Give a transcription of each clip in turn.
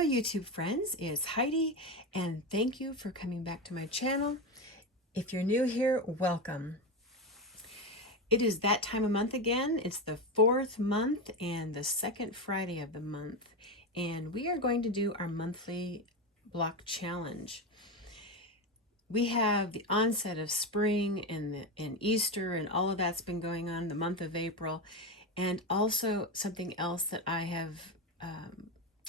Hello YouTube friends, it's Heidi and thank you for coming back to my channel. If you're new here, welcome. It is that time of month again. It's the 4th month and the second Friday of the month, and we are going to do our monthly block challenge. We have the onset of spring and Easter and all of that's been going on the month of April, and also something else that I have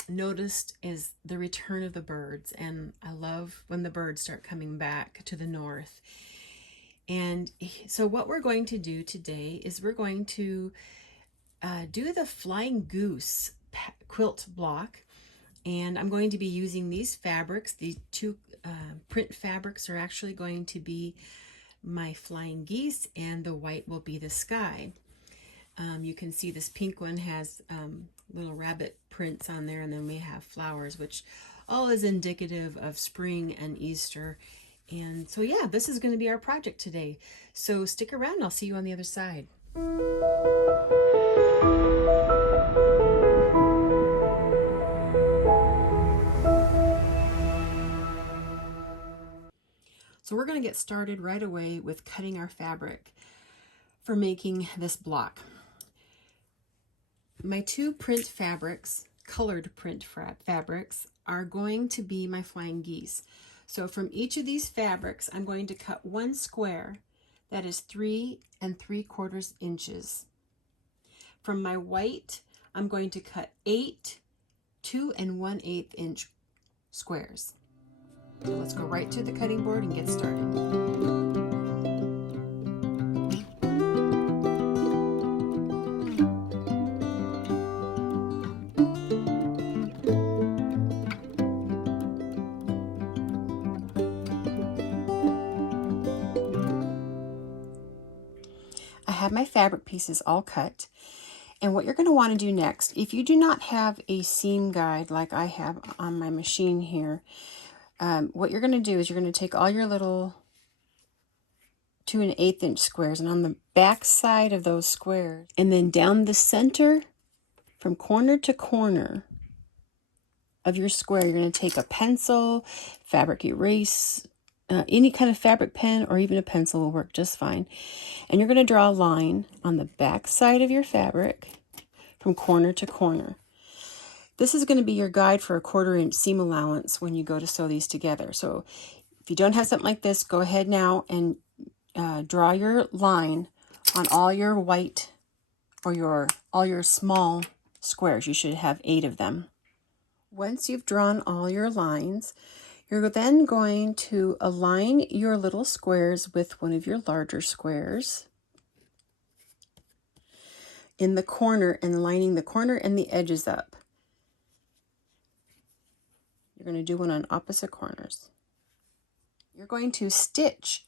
noticed is the return of the birds, and I love when the birds start coming back to the north. And so what we're going to do today is we're going to do the flying goose quilt block, and I'm going to be using these fabrics. These two print fabrics are actually going to be my flying geese, and the white will be the sky. You can see this pink one has little rabbit prints on there, and then we have flowers, which all is indicative of spring and Easter. And so yeah, this is going to be our project today. So stick around, I'll see you on the other side. So we're going to get started right away with cutting our fabric for making this block. My two print fabrics, colored print fabrics, are going to be my flying geese. So from each of these fabrics, I'm going to cut one square that is 3 3/4 inches. From my white, I'm going to cut 8 2 1/8 inch squares. So let's go right to the cutting board and get started. I have my fabric pieces all cut, and what you're going to want to do next, if you do not have a seam guide like I have on my machine here, what you're going to do is you're going to take all your little 2 1/8 inch squares, and on the back side of those squares, and then down the center from corner to corner of your square, you're going to take a pencil, fabric erase, any kind of fabric pen or even a pencil will work just fine. And you're going to draw a line on the back side of your fabric from corner to corner. This is going to be your guide for a 1/4 inch seam allowance when you go to sew these together. So if you don't have something like this, go ahead now and draw your line on all your white or all your small squares. You should have 8 of them. Once you've drawn all your lines, you're then going to align your little squares with one of your larger squares in the corner and lining the corner and the edges up. You're going to do one on opposite corners. You're going to stitch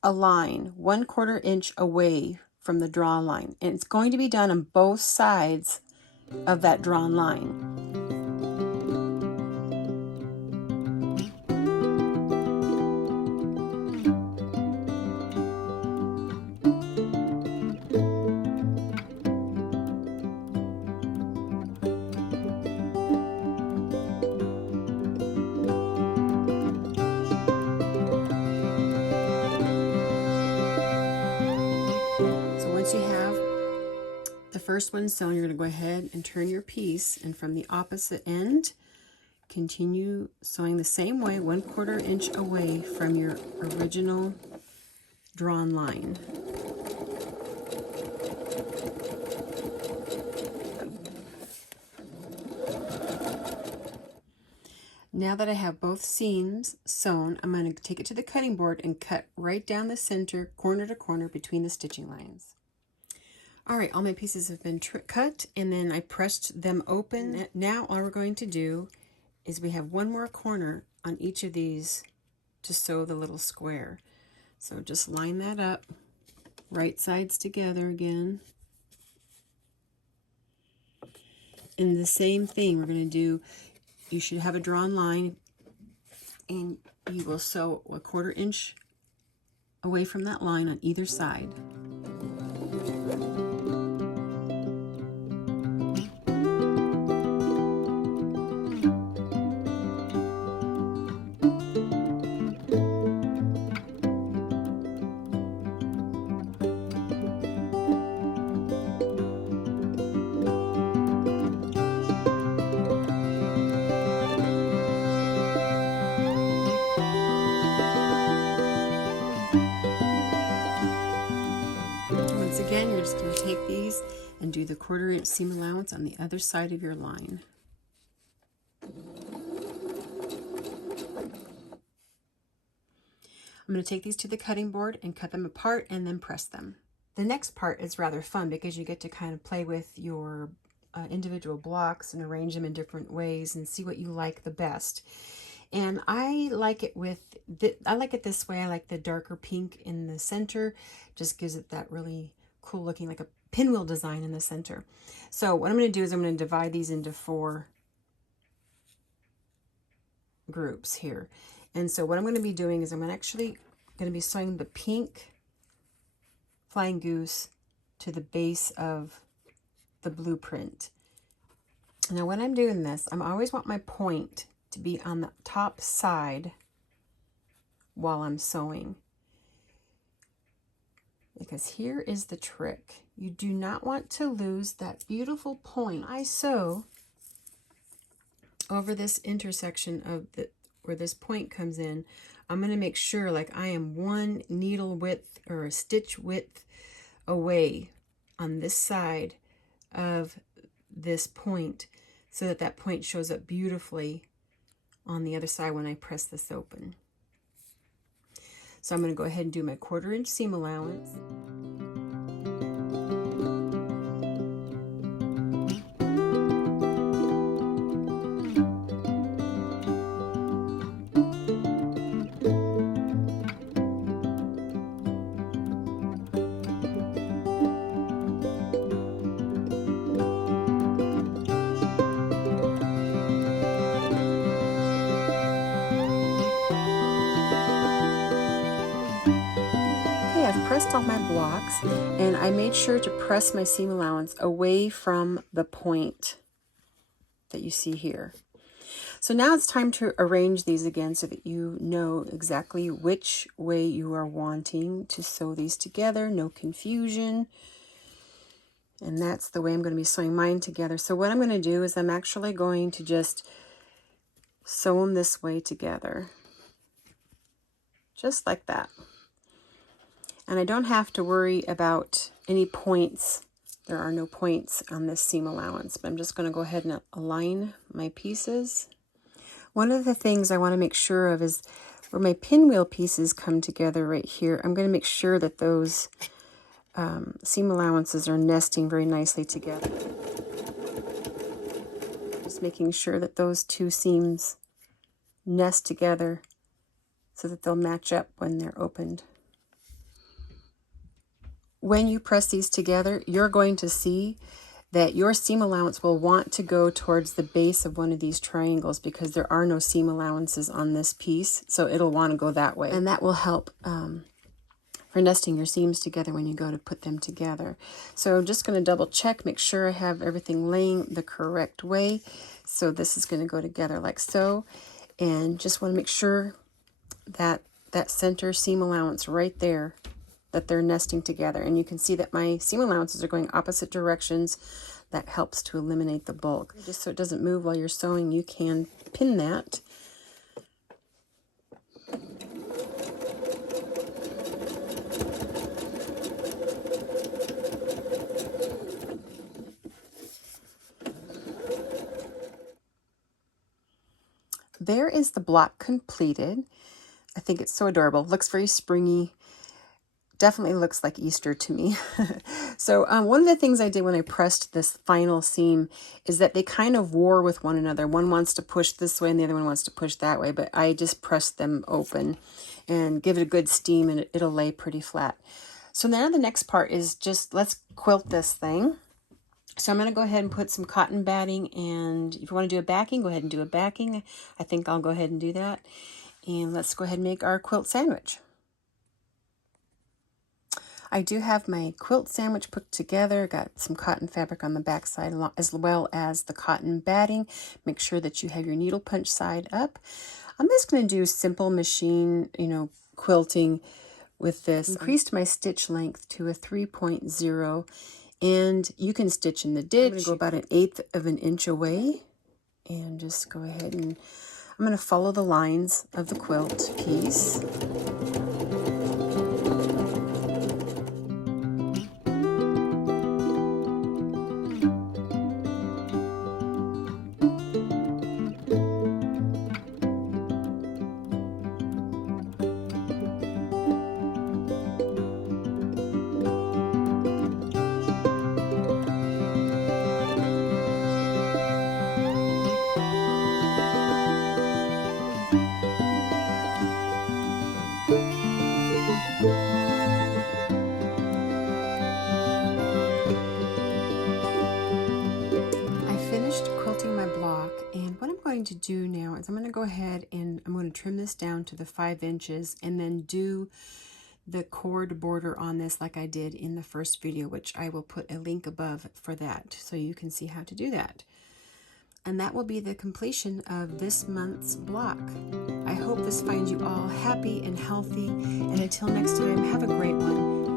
a line 1/4 inch away from the drawn line, and it's going to be done on both sides of that drawn line. You have the first one sewn, you're going to go ahead and turn your piece, and from the opposite end continue sewing the same way, 1/4 inch away from your original drawn line. Now that I have both seams sewn, I'm going to take it to the cutting board and cut right down the center, corner to corner between the stitching lines. All right, all my pieces have been cut, and then I pressed them open. Now all we're going to do is we have one more corner on each of these to sew the little square. So just line that up, right sides together again. And the same thing we're going to do, you should have a drawn line, and you will sew a 1/4 inch away from that line on either side. take these and do the 1/4 inch seam allowance on the other side of your line. I'm going to take these to the cutting board and cut them apart and then press them. The next part is rather fun because you get to kind of play with your individual blocks and arrange them in different ways and see what you like the best. And I like it I like it this way. I like the darker pink in the center. Just gives it that really cool looking, like a pinwheel design in the center. So what I'm going to do is I'm going to divide these into 4 groups here. And so what I'm going to be doing is I'm actually going to be sewing the pink flying goose to the base of the blueprint. Now when I'm doing this, I always want my point to be on the top side while I'm sewing. Because here is the trick. You do not want to lose that beautiful point. I sew over this intersection of where this point comes in. I'm going to make sure like I am 1 needle width or a stitch width away on this side of this point so that that point shows up beautifully on the other side when I press this open. So I'm going to go ahead and do my 1/4 inch seam allowance. I've pressed all my blocks and I made sure to press my seam allowance away from the point that you see here. So now it's time to arrange these again so that you know exactly which way you are wanting to sew these together, no confusion. And that's the way I'm going to be sewing mine together. So what I'm going to do is I'm actually going to just sew them this way together, just like that. And I don't have to worry about any points. There are no points on this seam allowance, but I'm just going to go ahead and align my pieces. One of the things I want to make sure of is where my pinwheel pieces come together right here. I'm going to make sure that those seam allowances are nesting very nicely together. Just making sure that those 2 seams nest together so that they'll match up when they're opened. When you press these together, you're going to see that your seam allowance will want to go towards the base of one of these triangles because there are no seam allowances on this piece, so it'll want to go that way. And that will help for nesting your seams together when you go to put them together. So I'm just going to double check, make sure I have everything laying the correct way. So this is going to go together like so. And just want to make sure that that center seam allowance right there, that they're nesting together. And you can see that my seam allowances are going opposite directions. That helps to eliminate the bulk. Just so it doesn't move while you're sewing, you can pin that. There is the block completed. I think it's so adorable. Looks very springy. Definitely looks like Easter to me. So one of the things I did when I pressed this final seam is that they kind of war with one another. One wants to push this way and the other one wants to push that way, but I just pressed them open and give it a good steam and it'll lay pretty flat. So now the next part is just, let's quilt this thing. So I'm going to go ahead and put some cotton batting, and if you want to do a backing, go ahead and do a backing. I think I'll go ahead and do that. And let's go ahead and make our quilt sandwich. I do have my quilt sandwich put together. Got some cotton fabric on the back side as well as the cotton batting. Make sure that you have your needle punch side up. I'm just going to do simple machine, quilting with this. Increased my stitch length to a 3.0, and you can stitch in the ditch. I'm going to go about 1/8 of an inch away and just go ahead and I'm going to follow the lines of the quilt piece. to do now is I'm going to go ahead and I'm going to trim this down to the 5 inches and then do the cord border on this like I did in the first video, which I will put a link above for that so you can see how to do that. And that will be the completion of this month's block. I hope this finds you all happy and healthy, and until next time, have a great one.